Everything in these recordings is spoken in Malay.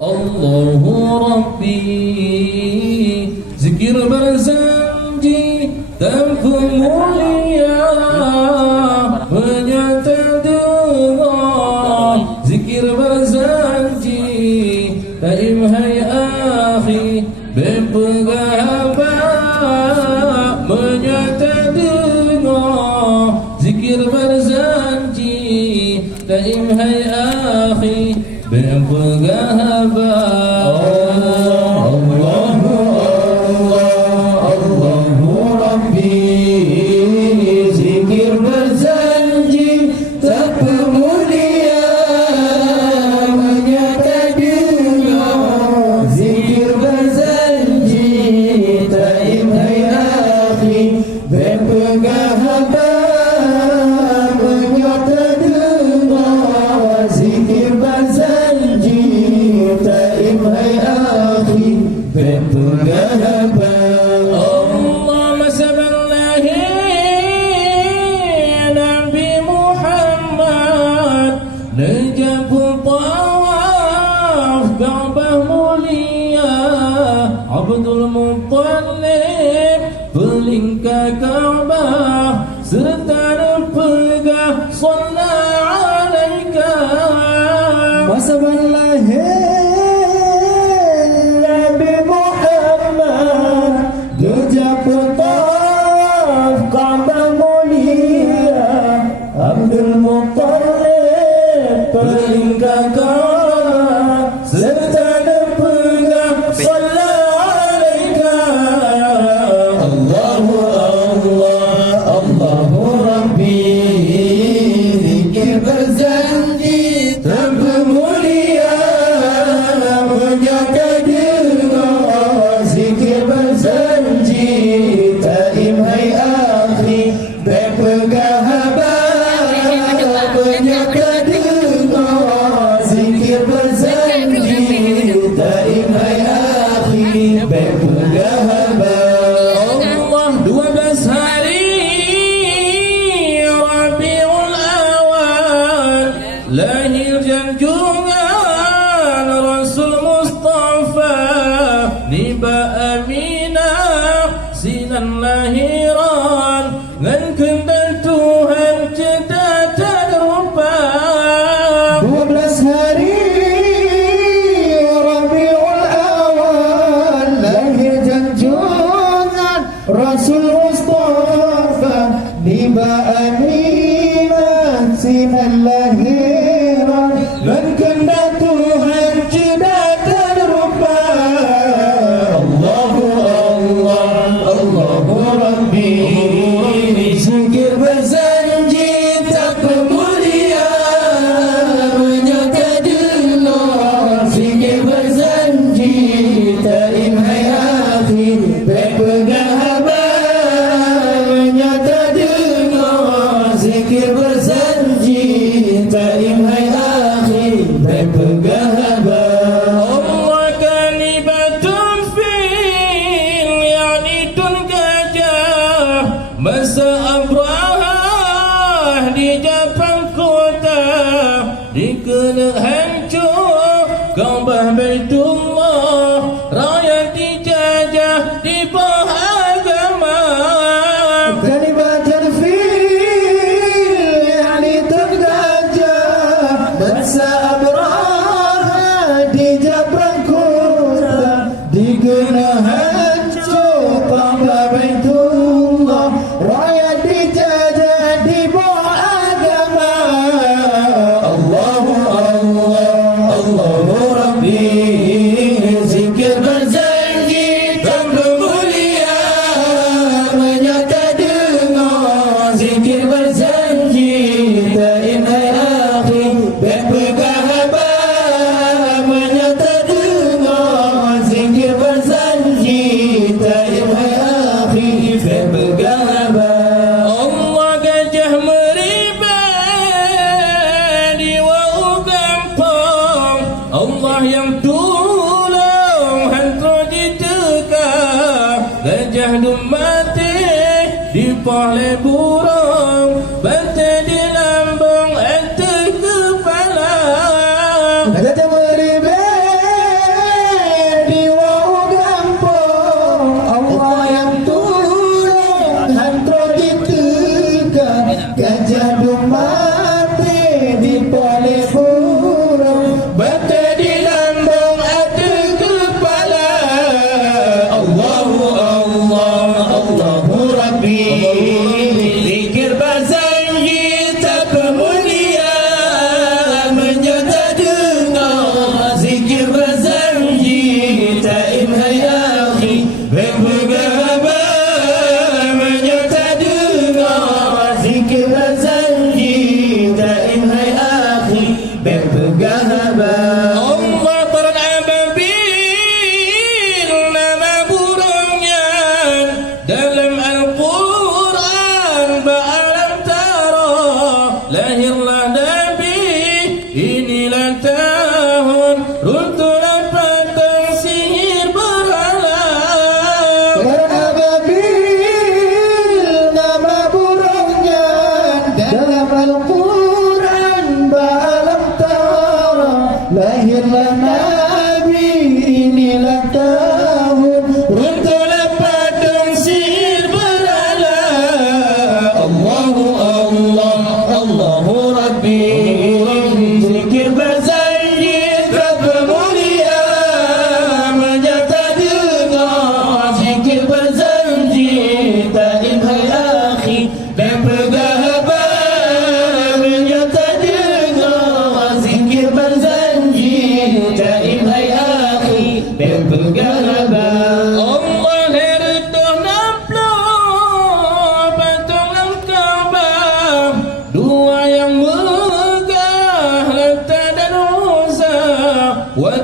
Allahu Rabbi, zikir berzanji tanpa mulia, menyata dengar. Zikir berzanji daim hai akhi, berpegang haba, menyata dengar. Zikir berzanji daim hai akhi, berpegang haba. Allahu Rabbi, zikir berzanji tak mulia, menyata dengar. Zikir berzanji daim hai akhi, berpegang haba, menyata dengar. Zikir berzanji daim hai akhi, berpegang haba. اللهم سبحانه نبي محمد نجاب طواف كعبة mulia, Abdul Muttalib pelingkar Ka'bah serta berpegang Shalla alaika. Masa Nabi Muhammad dijak tawaf Ka'bah mulia, Abdul Muttalib pelingkar Ka'bah serta berpegang Shalla alaika. Allahu Rabbi, zikir berzanji tak mulia, menyata dengar. Zikir berzanji daim hai akhi, berpegang haba, menyata dengar. Zikir berzanji daim hai akhi, berpegang haba. Allah 12 hari Rabiul Awal, lahir junjungan Rasul Mustafa, niba Aminah sinan lahiran, ngan kendal Tuhan cedar tak rupa. 12 hari Rabiul Awal, lahir junjungan Rasul Mustafa, niba Aminah sinan lahiran, dan kehendak Tuhan cedar tak rupa. Allahu Rabbi, zikir berzanji tak mulia, menyata dengar. Zikir berzanji daim hai akhi, berpegang haba, menyata dengar. Zikir berzanji daim hai akhi, berpegang haba. Allah kalibatun fil yani tun gajah, masa Abrahah di Jepang kota, dikena hancur Ka'bah Baitullah, rakyat dijajah di bawah agama. Kalimatun fil yani tergajah, masa Abrahah di Jabran kota, digena hancur Ka'bah Baitullah, rakyat dijajah di bawah agama. Allahu Rabbi, zikir berzanji tak mulia, menyata dengar. Zikir berzanji daim hai akhi, berpegang haba, menyata dengar. Zikir berzanji daim hai akhi, berpegang haba. Allah gajah meribah di wau kampung, Allah yang tolong hantu ditekam. Gajah mati di pale burung, bantai di lambung, ente kepala. Gajah meribah Nabi, inilah tahun Runtuhlah patung sihir berala. Allahu Allah, Allahu Rabbi. Zikir berjanji termulia menyata dengar. Zikir berjanji taib hai akhi dan pergahaban menyata dengar. Zikir berjanji taib hai akhi dan pergahaban. Allah hertuh namploh patung lam Kaabah, dua yang megah Lata dan Uzza. Wa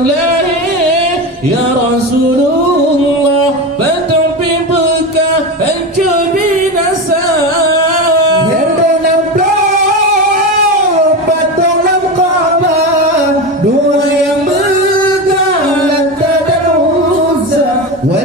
lahir ya Rasulullah, patung pibekah hancur binasa. Yang patung lam Kaabah, dua yang megah Lata dan Uzza. Wa